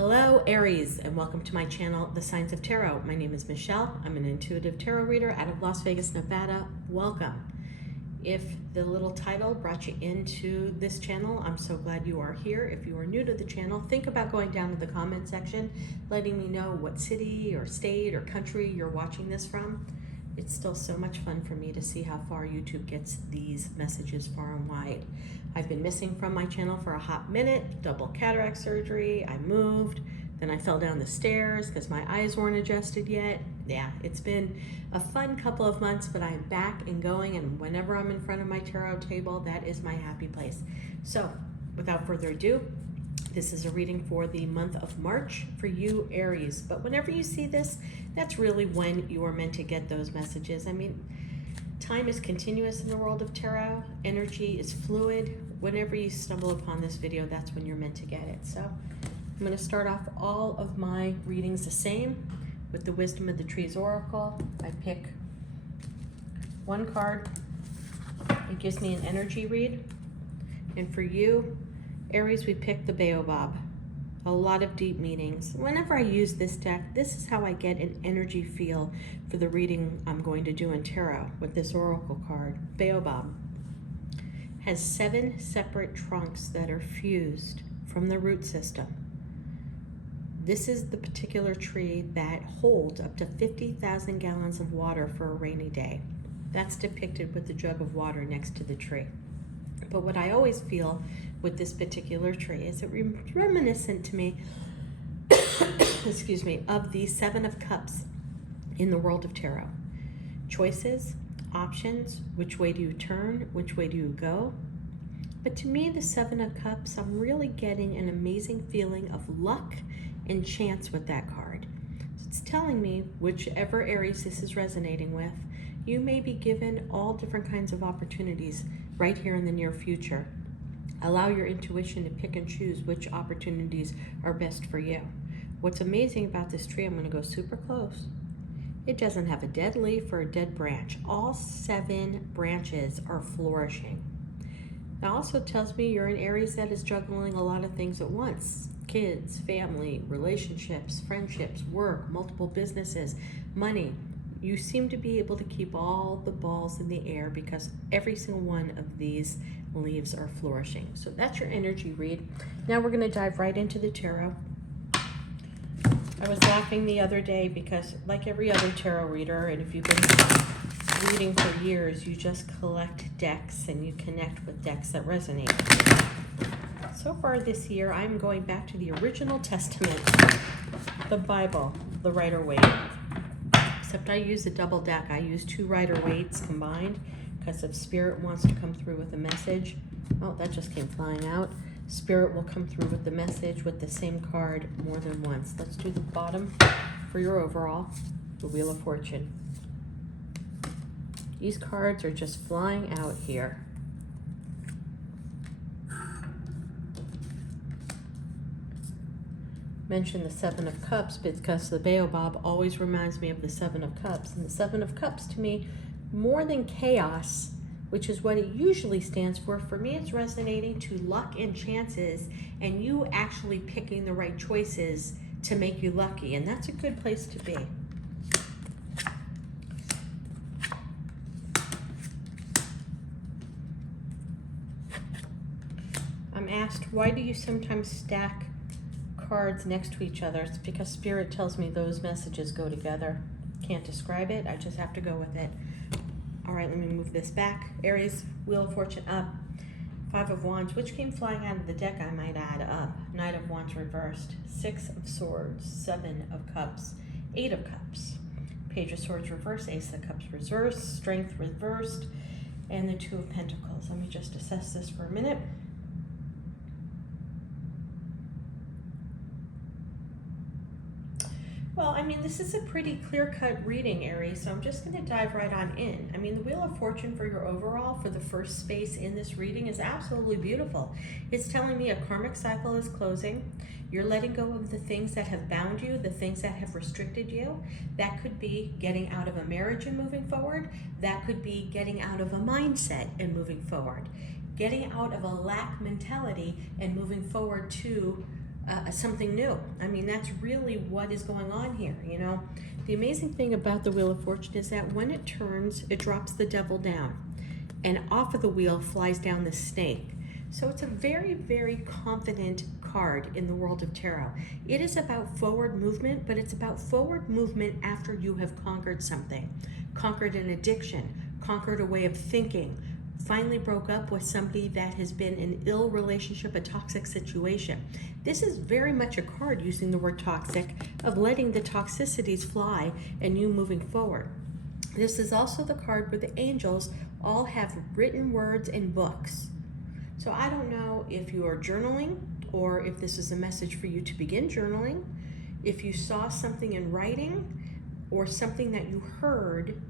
Hello Aries, and welcome to my channel, The Signs of Tarot. My name is Michelle. I'm an intuitive tarot reader out of Las Vegas, Nevada. Welcome. If the little title brought you into this channel, I'm so glad you are here. If you are new to the channel, think about going down to the comment section, letting me know what city or state or country you're watching this from. It's still so much fun for me to see how far YouTube gets these messages far and wide. I've been missing from my channel for a hot minute, double cataract surgery, I moved, then I fell down the stairs because my eyes weren't adjusted yet. Yeah, it's been a fun couple of months, but I'm back and going, and whenever I'm in front of my tarot table, that is my happy place. So, without further ado, this is a reading for the month of March for you, Aries. But whenever you see this, that's really when you are meant to get those messages. I mean, time is continuous in the world of tarot. Energy is fluid. Whenever you stumble upon this video, that's when you're meant to get it. So I'm going to start off all of my readings the same with the Wisdom of the Trees Oracle. I pick one card. It gives me an energy read. And for you, Aries, we pick the Baobab. A lot of deep meanings. Whenever I use this deck, this is how I get an energy feel for the reading I'm going to do in tarot with this oracle card. Baobab has 7 separate trunks that are fused from the root system. This is the particular tree that holds up to 50,000 gallons of water for a rainy day. That's depicted with the jug of water next to the tree. But what I always feel with this particular tree is it reminiscent to me, excuse me, of the 7 of Cups in the world of tarot. Choices, options, which way do you turn, which way do you go? But to me, the 7 of Cups, I'm really getting an amazing feeling of luck and chance with that card. It's telling me, whichever Aries this is resonating with, you may be given all different kinds of opportunities right here in the near future. Allow your intuition to pick and choose which opportunities are best for you. What's amazing about this tree, I'm going to go super close. It doesn't have a dead leaf or a dead branch. All 7 branches are flourishing. That also tells me you're an Aries that is juggling a lot of things at once. Kids, family, relationships, friendships, work, multiple businesses, money. You seem to be able to keep all the balls in the air because every single one of these leaves are flourishing. So that's your energy read. Now we're going to dive right into the tarot. I was laughing the other day because, like every other tarot reader, and if you've been reading for years, you just collect decks and you connect with decks that resonate. So far this year, I'm going back to the original Testament, the Bible, the Rider-Waite. Except I use a double deck. I use 2 Rider-Waites combined because if Spirit wants to come through with a message, oh, that just came flying out. Spirit will come through with the message with the same card more than once. Let's do the bottom for your overall, the Wheel of Fortune. These cards are just flying out here. Mention the 7 of Cups because the Baobab always reminds me of the 7 of Cups. And the 7 of Cups to me, more than chaos, which is what it usually stands for me it's resonating to luck and chances and you actually picking the right choices to make you lucky. And that's a good place to be. I'm asked, why do you sometimes stack cards next to each other? It's because Spirit tells me those messages go together. Can't describe it, I just have to go with it. All right, let me move this back. Aries, Wheel of Fortune up. 5 of Wands, which came flying out of the deck, I might add, up. Knight of Wands reversed. 6 of Swords, 7 of Cups, 8 of Cups. Page of Swords reversed, Ace of Cups reversed, Strength reversed, and the 2 of Pentacles. Let me just assess this for a minute. Well, I mean, this is a pretty clear-cut reading, Aries, so I'm just going to dive right on in. I mean, the Wheel of Fortune for your overall, for the first space in this reading, is absolutely beautiful. It's telling me a karmic cycle is closing. You're letting go of the things that have bound you, the things that have restricted you. That could be getting out of a marriage and moving forward. That could be getting out of a mindset and moving forward. Getting out of a lack mentality and moving forward to something new. I mean, that's really what is going on here, you know. The amazing thing about the Wheel of Fortune is that when it turns, it drops the devil down, and off of the wheel flies down the snake. So it's a very, very confident card in the world of tarot. It is about forward movement, but it's about forward movement after you have conquered something. Conquered an addiction, conquered a way of thinking, finally broke up with somebody that has been in ill relationship, a toxic situation. This is very much a card, using the word toxic, of letting the toxicities fly and you moving forward. This is also the card where the angels all have written words in books. So I don't know if you are journaling or if this is a message for you to begin journaling, if you saw something in writing or something that you heard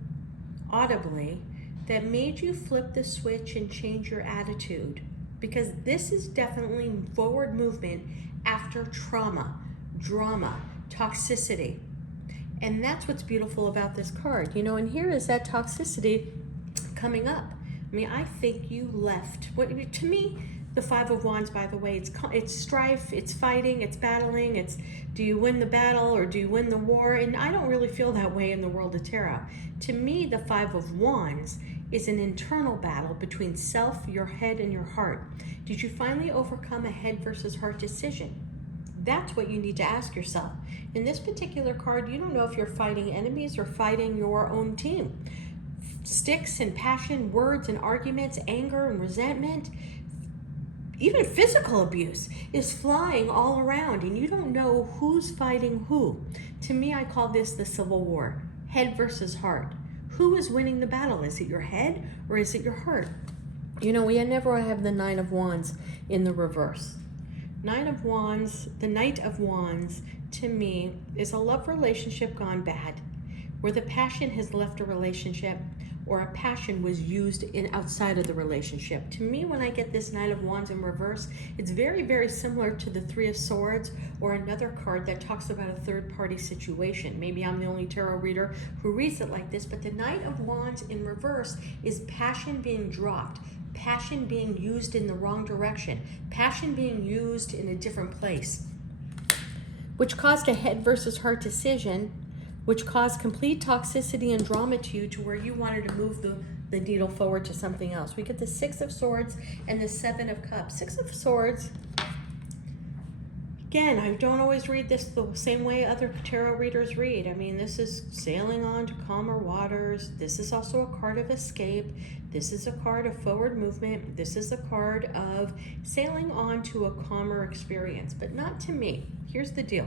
audibly that made you flip the switch and change your attitude, because this is definitely forward movement after trauma, drama, toxicity. And that's what's beautiful about this card, you know, and here is that toxicity coming up. I mean, I think you left, to me, the Five of Wands, by the way, it's strife, it's fighting, it's battling, it's do you win the battle or do you win the war? And I don't really feel that way in the world of tarot. To me, the Five of Wands is an internal battle between self, your head, and your heart. Did you finally overcome a head versus heart decision? That's what you need to ask yourself. In this particular card, you don't know if you're fighting enemies or fighting your own team. Sticks and passion, words and arguments, anger and resentment, even physical abuse is flying all around, and you don't know who's fighting who. To me, I call this the Civil War, head versus heart. Who is winning the battle? Is it your head or is it your heart? You know, we never have the Nine of Wands in the reverse. Nine of Wands, the Knight of Wands, to me, is a love relationship gone bad, where the passion has left a relationship or a passion was used outside of the relationship. To me, when I get this Nine of Wands in reverse, it's very, very similar to the Three of Swords or another card that talks about a third-party situation. Maybe I'm the only tarot reader who reads it like this, but the Knight of Wands in reverse is passion being dropped, passion being used in the wrong direction, passion being used in a different place, which caused a head versus heart decision, which caused complete toxicity and drama to you to where you wanted to move the needle forward to something else. We get the Six of Swords and the Seven of Cups. Six of Swords, again, I don't always read this the same way other tarot readers read. I mean, this is sailing on to calmer waters. This is also a card of escape. This is a card of forward movement. This is a card of sailing on to a calmer experience, but not to me. Here's the deal.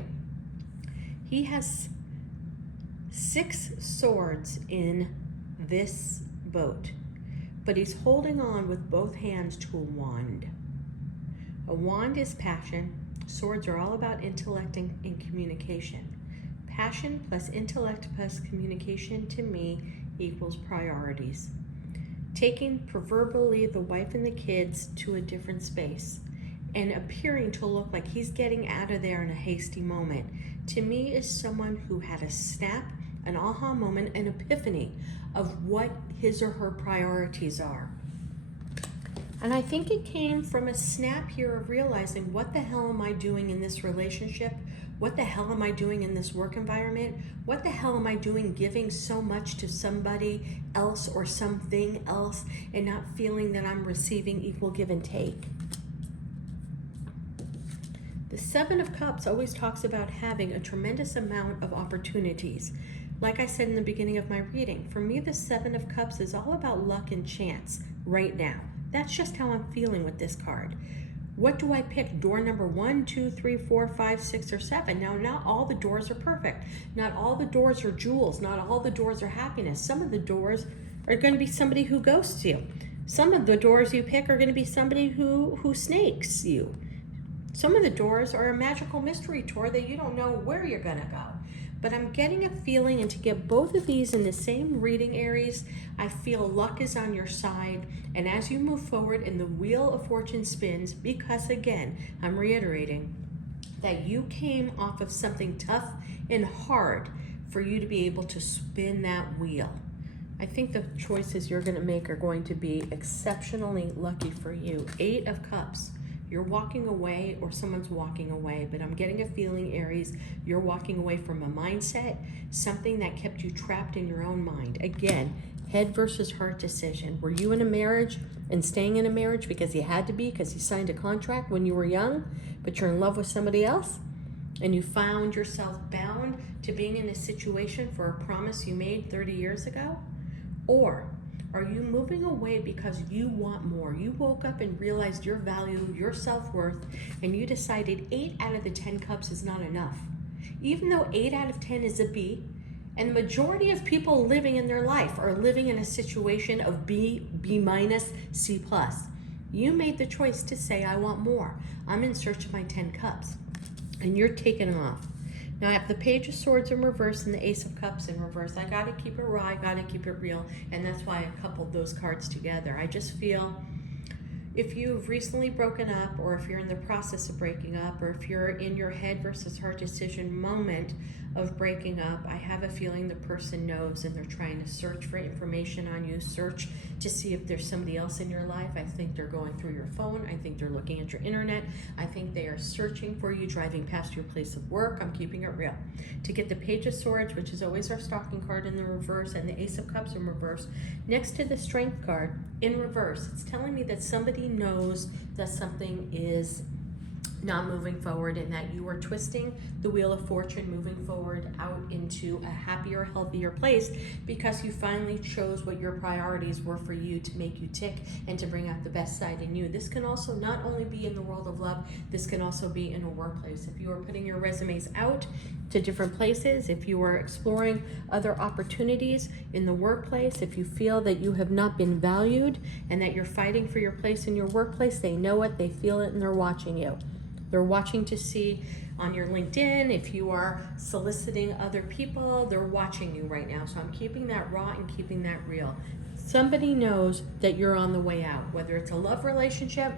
He has 6 swords in this boat, but he's holding on with both hands to a wand. A wand is passion. Swords are all about intellect and communication. Passion plus intellect plus communication, to me, equals priorities. Taking proverbially the wife and the kids to a different space and appearing to look like he's getting out of there in a hasty moment, to me, is someone who had a snap, an aha moment, an epiphany of what his or her priorities are. And I think it came from a snap here of realizing, what the hell am I doing in this relationship? What the hell am I doing in this work environment? What the hell am I doing giving so much to somebody else or something else and not feeling that I'm receiving equal give and take? The Seven of Cups always talks about having a tremendous amount of opportunities. Like I said in the beginning of my reading, for me, the Seven of Cups is all about luck and chance right now. That's just how I'm feeling with this card. What do I pick? Door number 1, 2, 3, 4, 5, 6, or 7. Now, not all the doors are perfect. Not all the doors are jewels. Not all the doors are happiness. Some of the doors are going to be somebody who ghosts you. Some of the doors you pick are going to be somebody who snakes you. Some of the doors are a magical mystery tour that you don't know where you're going to go. But I'm getting a feeling, and to get both of these in the same reading, Aries, I feel luck is on your side. And as you move forward and the Wheel of Fortune spins, because again, I'm reiterating that you came off of something tough and hard for you to be able to spin that wheel. I think the choices you're going to make are going to be exceptionally lucky for you. 8 of Cups. You're walking away, or someone's walking away, but I'm getting a feeling, Aries, you're walking away from a mindset, something that kept you trapped in your own mind. Again, head versus heart decision. Were you in a marriage and staying in a marriage because you had to be, because you signed a contract when you were young, but you're in love with somebody else? And you found yourself bound to being in a situation for a promise you made 30 years ago? Or are you moving away because you want more? You woke up and realized your value, your self-worth, and you decided 8 out of the 10 cups is not enough. Even though 8 out of 10 is a B, and the majority of people living in their life are living in a situation of B minus, C plus. You made the choice to say, I want more. I'm in search of my 10 cups. And you're taking off. Now I have the Page of Swords in reverse and the Ace of Cups in reverse. I gotta keep it raw, I gotta keep it real, and that's why I coupled those cards together. I just feel if you've recently broken up, or if you're in the process of breaking up, or if you're in your head versus heart decision moment of breaking up, I have a feeling the person knows and they're trying to search for information on you, search to see if there's somebody else in your life. I think they're going through your phone. I think they're looking at your internet. I think they are searching for you, driving past your place of work. I'm keeping it real. To get the Page of Swords, which is always our stalking card, in the reverse, and the Ace of Cups in reverse, next to the Strength card in reverse, it's telling me that somebody knows that something is not moving forward, and that you are twisting the wheel of fortune, moving forward out into a happier, healthier place, because you finally chose what your priorities were for you to make you tick and to bring out the best side in you. This can also not only be in the world of love, this can also be in a workplace. If you are putting your resumes out to different places, if you are exploring other opportunities in the workplace, if you feel that you have not been valued and that you're fighting for your place in your workplace, they know it, they feel it, and they're watching you. They're watching to see on your LinkedIn, if you are soliciting other people, they're watching you right now. So I'm keeping that raw and keeping that real. Somebody knows that you're on the way out, whether it's a love relationship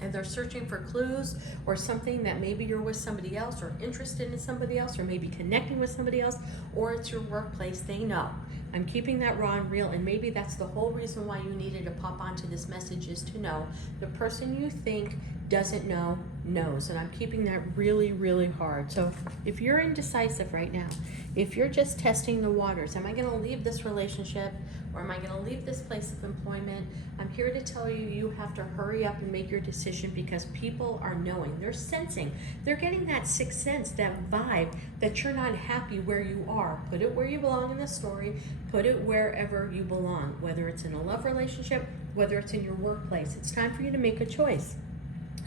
and they're searching for clues, or something that maybe you're with somebody else, or interested in somebody else, or maybe connecting with somebody else, or it's your workplace. They know. I'm keeping that raw and real, and maybe that's the whole reason why you needed to pop onto this message, is to know the person you think doesn't know knows. And I'm keeping that really, really hard. So if you're indecisive right now, if you're just testing the waters, am I going to leave this relationship, or am I going to leave this place of employment? I'm here to tell you, you have to hurry up and make your decision, because people are knowing, they're sensing, they're getting that sixth sense, that vibe that you're not happy where you are. Put it where you belong in the story, put it wherever you belong, whether it's in a love relationship, whether it's in your workplace. It's time for you to make a choice.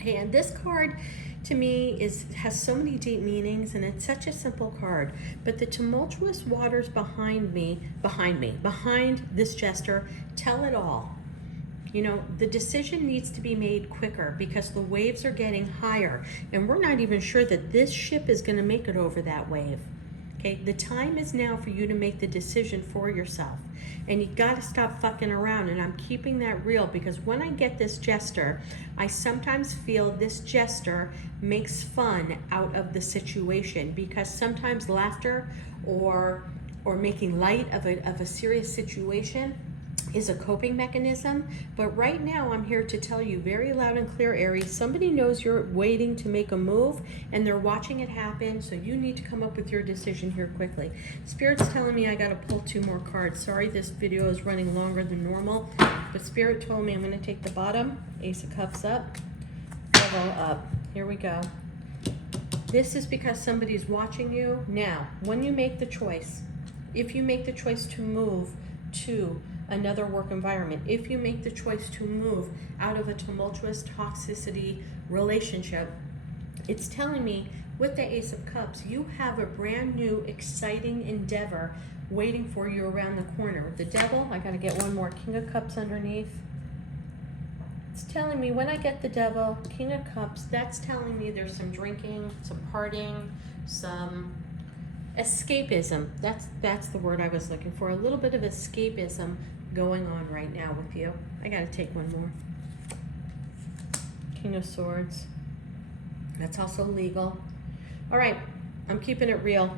And this card to me has so many deep meanings, and it's such a simple card, but the tumultuous waters behind this jester tell it all. You know, the decision needs to be made quicker, because the waves are getting higher, and we're not even sure that this ship is going to make it over that wave. Okay, the time is now for you to make the decision for yourself, and you got to stop fucking around. And I'm keeping that real, because when I get this jester, I sometimes feel this jester makes fun out of the situation, because sometimes laughter or making light of a serious situation is a coping mechanism. But right now I'm here to tell you very loud and clear, Aries, somebody knows you're waiting to make a move, and they're watching it happen, so you need to come up with your decision here quickly. Spirit's telling me I gotta pull 2 more cards. Sorry, this video is running longer than normal, but Spirit told me I'm gonna take the bottom, Ace of Cups up, Devil up. Here we go. This is because somebody's watching you. Now, when you make the choice, if you make the choice to move to another work environment, if you make the choice to move out of a tumultuous toxicity relationship, it's telling me with the Ace of Cups, you have a brand new exciting endeavor waiting for you around the corner. With the Devil, I gotta get one more King of Cups underneath. It's telling me when I get the Devil, King of Cups, that's telling me there's some drinking, some partying, some escapism. That's the word I was looking for. A little bit of escapism going on right now with you. I gotta take one more. King of Swords. That's also legal. All right, I'm keeping it real.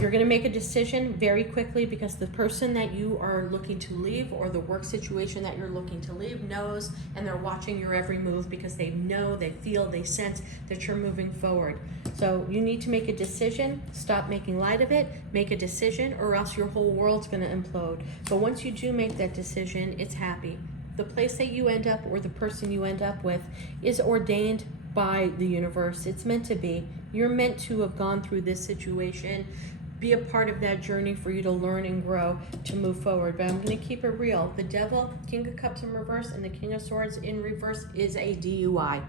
You're going to make a decision very quickly because the person that you are looking to leave or the work situation that you're looking to leave knows, and they're watching your every move because they know, they feel, they sense that you're moving forward. So you need to make a decision. Stop making light of it. Make a decision, or else your whole world's going to implode. But once you do make that decision, it's happy. The place that you end up or the person you end up with is ordained by the universe. It's meant to be. You're meant to have gone through this situation. Be a part of that journey for you to learn and grow to move forward. But I'm going to keep it real. The Devil, King of Cups in reverse, and the King of Swords in reverse is a DUI.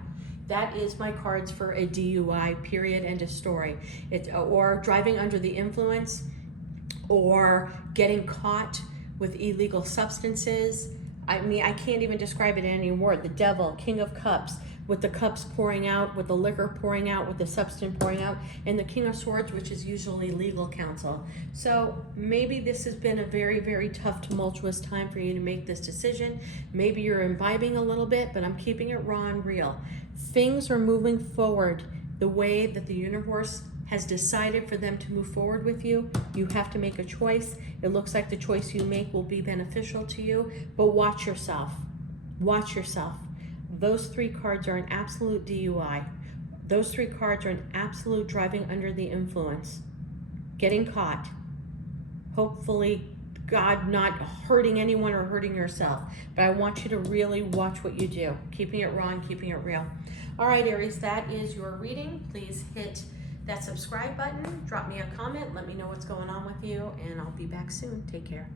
That is my cards for a DUI, period, end of story. It's or driving under the influence, or getting caught with illegal substances. I mean, I can't even describe it in any word. The Devil, King of Cups, with the cups pouring out, with the liquor pouring out, with the substance pouring out, and the King of Swords, which is usually legal counsel. So maybe this has been a very, very tough, tumultuous time for you to make this decision. Maybe you're imbibing a little bit, but I'm keeping it raw and real. Things are moving forward the way that the universe has decided for them to move forward with you. You have to make a choice. It looks like the choice you make will be beneficial to you, but watch yourself. Watch yourself. Those three cards are an absolute DUI. Those three cards are an absolute driving under the influence. Getting caught. Hopefully, God not hurting anyone or hurting yourself. But I want you to really watch what you do. Keeping it raw and keeping it real. All right, Aries, that is your reading. Please hit that subscribe button. Drop me a comment. Let me know what's going on with you, and I'll be back soon. Take care.